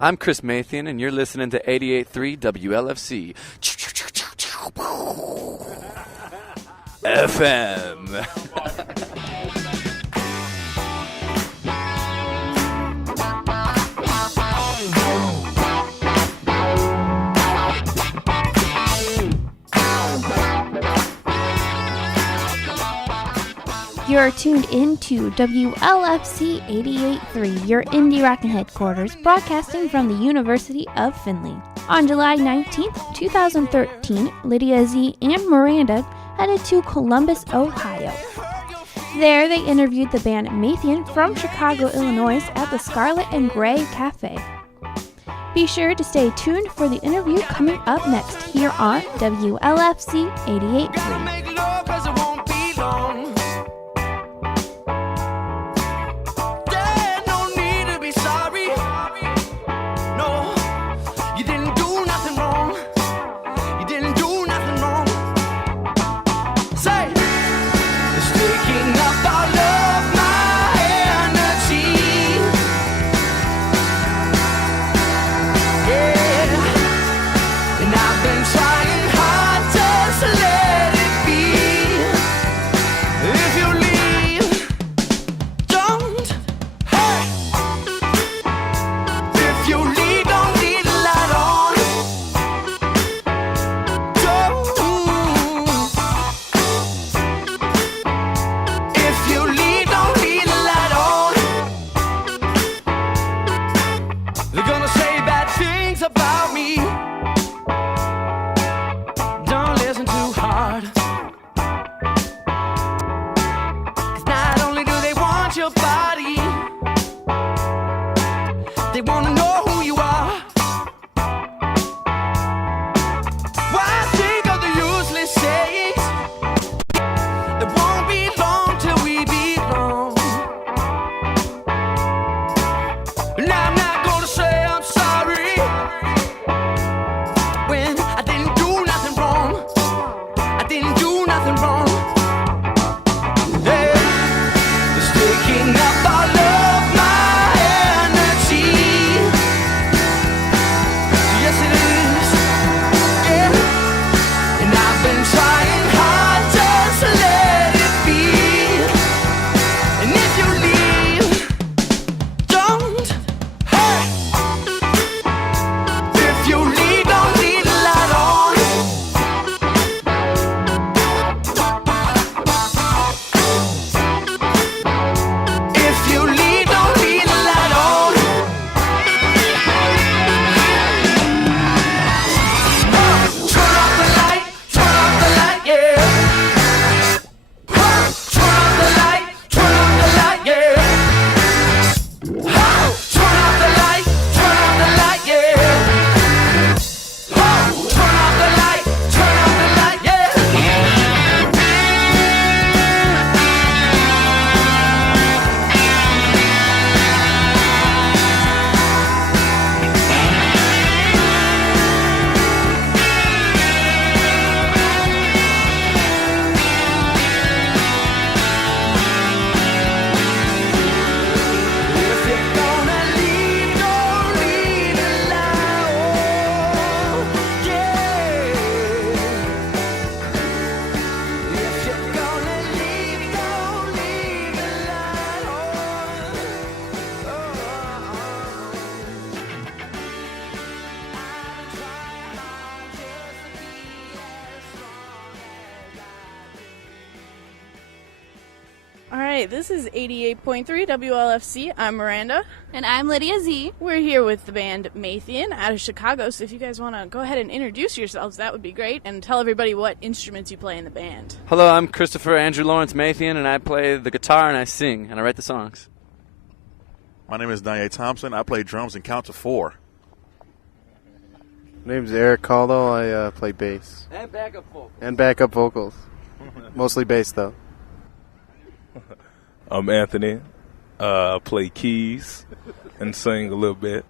I'm Chris Mathien, and you're listening to 88.3 WLFC. FM. You're tuned into WLFC 88.3, your indie rockin' headquarters, broadcasting from the University of Findlay. On July 19th, 2013, Lydia Z and Miranda headed to Columbus, Ohio. There, they interviewed the band Mathien from Chicago, Illinois at the Scarlet and Gray Cafe. Be sure to stay tuned for the interview coming up next here on WLFC 88.3. This is 88.3 WLFC. I'm Miranda. And I'm Lydia Z. We're here with the band Mathien out of Chicago, so if you guys want to go ahead and introduce yourselves, that would be great, and tell everybody what instruments you play in the band. Hello, I'm Christopher Andrew Lawrence Mathien, and I play the guitar and I sing, and I write the songs. My name is Nye Thompson. I play drums and count to 4. My name's Eric Caldo. I play bass. And backup vocals. Mostly bass, though. I'm Anthony. I play keys and sing a little bit.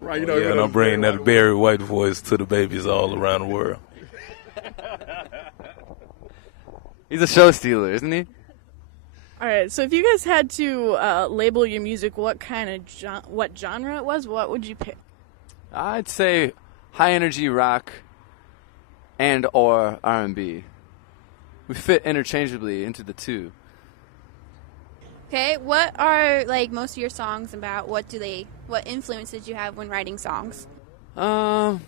Right, you know, and I'm bringing that Barry White voice to the babies all around the world. He's a show stealer, isn't he? All right, so if you guys had to label your music, what kind of what genre it was, what would you pick? I'd say high energy rock and or R&B. We fit interchangeably into the two. Okay, what are like most of your songs about? What influence did you have when writing songs? I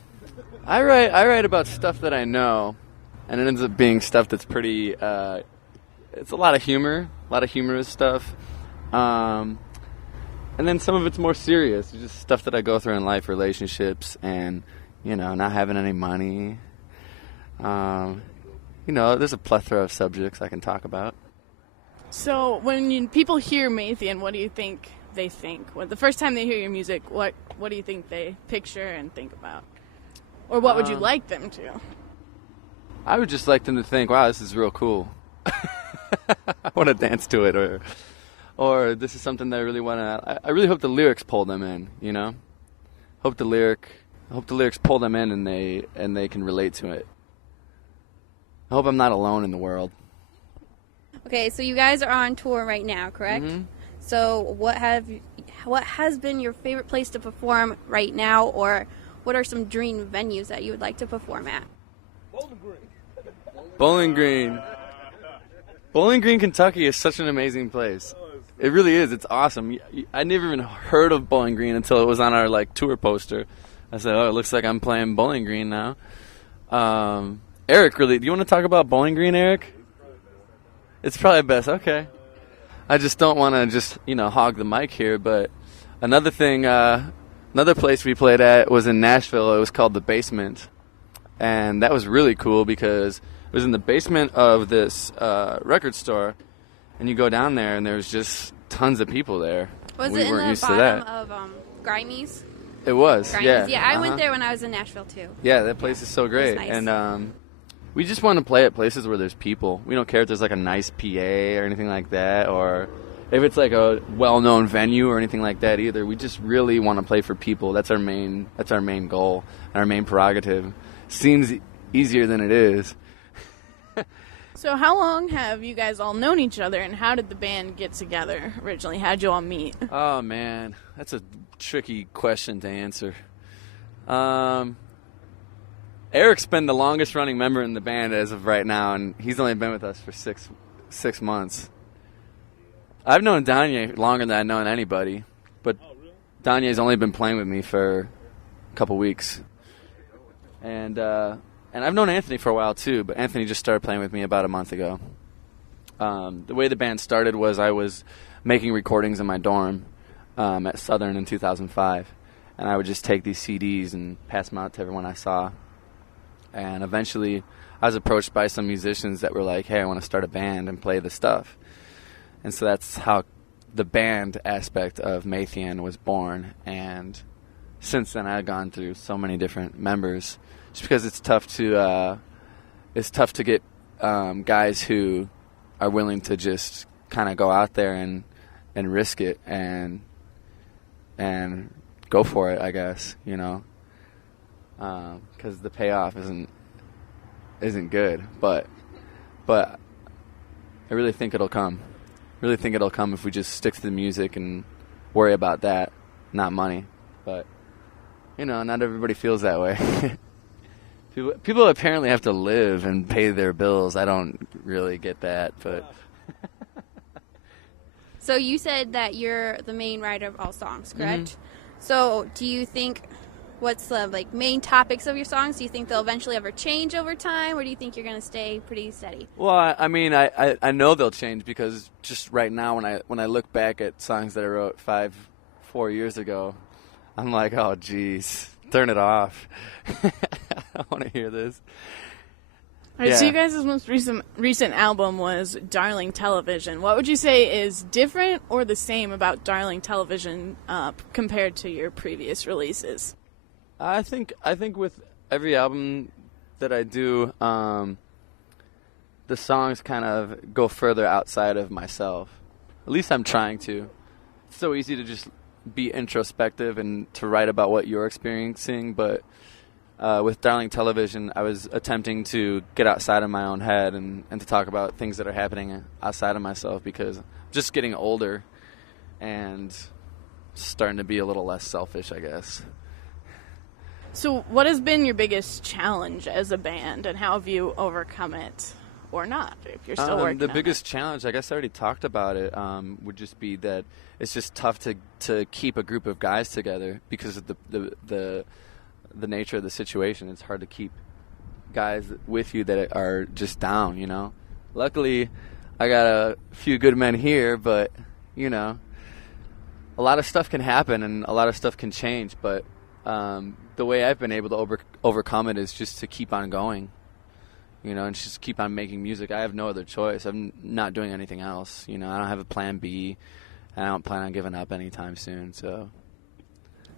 write about stuff that I know, and it ends up being stuff that's pretty. It's a lot of humor, a lot of humorous stuff, and then some of it's more serious. It's just stuff that I go through in life, relationships, and not having any money. There's a plethora of subjects I can talk about. So when people hear Mathien, what do you think they think? The first time they hear your music, what do you think they picture and think about? Or what would you like them to? I would just like them to think, wow, this is real cool. I want to dance to it, or this is something that I really want to. I really hope the lyrics pull them in. Hope the lyrics pull them in, and they can relate to it. I hope I'm not alone in the world. Okay, so you guys are on tour right now, correct? Mm-hmm. So what has been your favorite place to perform right now, or what are some dream venues that you would like to perform at? Bowling Green. Bowling Green, Kentucky is such an amazing place. It really is. It's awesome. I never even heard of Bowling Green until it was on our tour poster. I said, "Oh, it looks like I'm playing Bowling Green now." Eric, really, do you want to talk about Bowling Green, Eric? It's probably best. Okay. I just don't want to just hog the mic here. But another place we played at was in Nashville. It was called The Basement, and that was really cool because it was in the basement of this record store, and you go down there, and there's just tons of people there. Was we it in weren't the used bottom to that. of Grimey's? It was, Grimey's? yeah. I went there when I was in Nashville, too. Yeah, that place is so great. nice. And we just want to play at places where there's people. We don't care if there's a nice PA or anything like that, or if it's a well-known venue or anything like that either. We just really want to play for people. That's our main goal and our main prerogative. Seems easier than it is. So how long have you guys all known each other, and how did the band get together originally? How'd you all meet? Oh, man. That's a tricky question to answer. Eric's been the longest-running member in the band as of right now, and he's only been with us for six months. I've known Danye longer than I've known anybody, but Danye's only been playing with me for a couple weeks. And I've known Anthony for a while, too, but Anthony just started playing with me about a month ago. The way the band started was I was making recordings in my dorm at Southern in 2005, and I would just take these CDs and pass them out to everyone I saw. And eventually I was approached by some musicians that were like, hey, I want to start a band and play this stuff. And so that's how the band aspect of Mathien was born. And since then I've gone through so many different members, just because it's tough to get guys who are willing to just kind of go out there and risk it and go for it, I guess, because the payoff isn't good, but I really think it'll come. Really think it'll come if we just stick to the music and worry about that, not money. But not everybody feels that way. People apparently have to live and pay their bills. I don't really get that, but. So you said that you're the main writer of all songs, correct? Mm-hmm. So do you think, what's the main topics of your songs? Do you think they'll eventually ever change over time, or do you think you're going to stay pretty steady? Well, I know they'll change because just right now when I look back at songs that I wrote 4 years ago, I'm like, oh, geez, turn it off. I don't want to hear this. All right, so you guys' most recent album was Darling Television. What would you say is different or the same about Darling Television compared to your previous releases? I think with every album that I do, the songs kind of go further outside of myself. At least I'm trying to. It's so easy to just be introspective and to write about what you're experiencing, but with Darling Television, I was attempting to get outside of my own head and to talk about things that are happening outside of myself, because just getting older and starting to be a little less selfish, I guess. So what has been your biggest challenge as a band, and how have you overcome it, or not, if you're still working The on biggest challenge, I guess I already taled about it, would just be that it's just tough to keep a group of guys together because of the nature of the situation. It's hard to keep guys with you that are just down, you know. Luckily, I got a few good men here, but, you know, a lot of stuff can happen and a lot of stuff can change, but the way I've been able to overcome it is just to keep on going, you know, and just keep on making music. I have no other choice. I'm not doing anything else, you know. I don't have a plan B, and I don't plan on giving up anytime soon, so.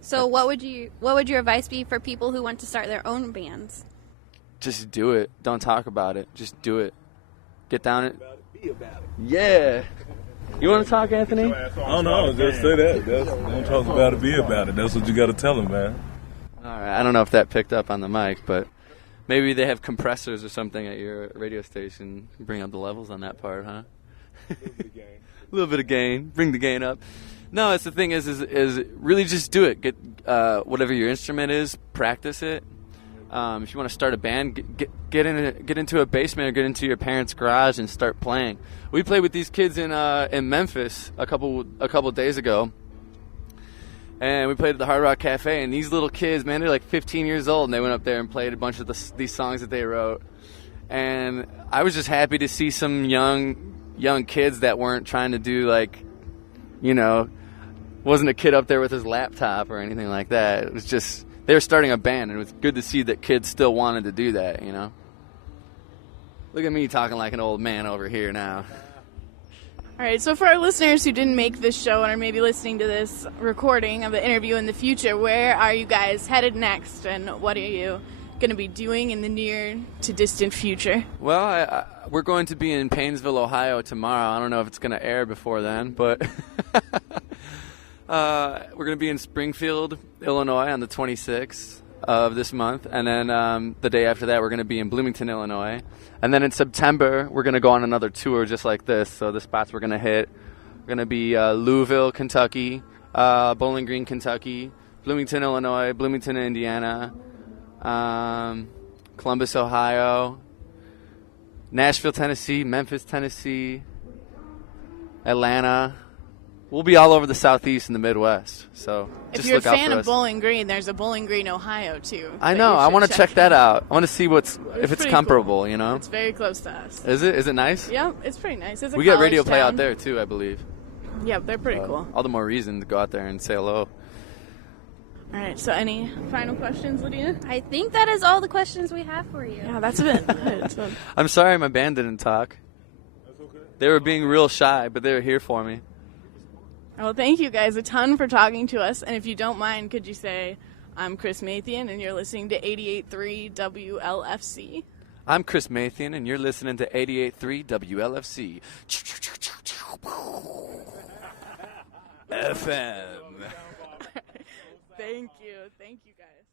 So what would your advice be for people who want to start their own bands? Just do it. Don't talk about it. Just do it. Get down it. Be about it. Yeah. You want to talk, Anthony? Oh, no, just say that. Don't talk about it, be about it. That's what you got to tell them, man. All right. I don't know if that picked up on the mic, but maybe they have compressors or something at your radio station. Bring up the levels on that part, huh? A little bit of gain. Bring the gain up. No, it's the thing is really just do it. Get whatever your instrument is, practice it. If you want to start a band, get into a basement or get into your parents' garage and start playing. We played with these kids in Memphis a couple days ago, and we played at the Hard Rock Cafe. And these little kids, man, they're like 15 years old, and they went up there and played a bunch of these songs that they wrote. And I was just happy to see some young kids that weren't trying to do, like, you know, wasn't a kid up there with his laptop or anything like that. It was just they were starting a band, and it was good to see that kids still wanted to do that, you know. Look at me talking like an old man over here now. All right, so for our listeners who didn't make this show and are maybe listening to this recording of the interview in the future, where are you guys headed next, and what are you going to be doing in the near to distant future? Well, we're going to be in Painesville, Ohio tomorrow. I don't know if it's going to air before then, but we're going to be in Springfield, Illinois on the 26th of this month, and then the day after that we're going to be in Bloomington, Illinois. And then in September, we're going to go on another tour just like this. So the spots we're going to hit are going to be Louisville, Kentucky, Bowling Green, Kentucky, Bloomington, Illinois, Bloomington, Indiana, Columbus, Ohio, Nashville, Tennessee, Memphis, Tennessee, Atlanta. We'll be all over the Southeast and the Midwest. So if just you're a look out fan for of us. Bowling Green, there's a Bowling Green, Ohio, too. I know. I want to check that out. I want to see if it's pretty comparable, cool. you know? It's very close to us. Is it? Is it nice? Yeah, it's pretty nice. It's a We get college radio play town. out there, too, I believe. Yeah, they're pretty cool. All the more reason to go out there and say hello. All right, so any final questions, Lydia? I think that is all the questions we have for you. Yeah, that's it. So, I'm sorry my band didn't talk. That's okay. They were being real shy, but they were here for me. well, thank you guys a ton for talking to us. And if you don't mind, could you say, I'm Chris Mathien, and you're listening to 88.3 WLFC? I'm Chris Mathien, and you're listening to 88.3 WLFC. FM. Thank you. Thank you, guys.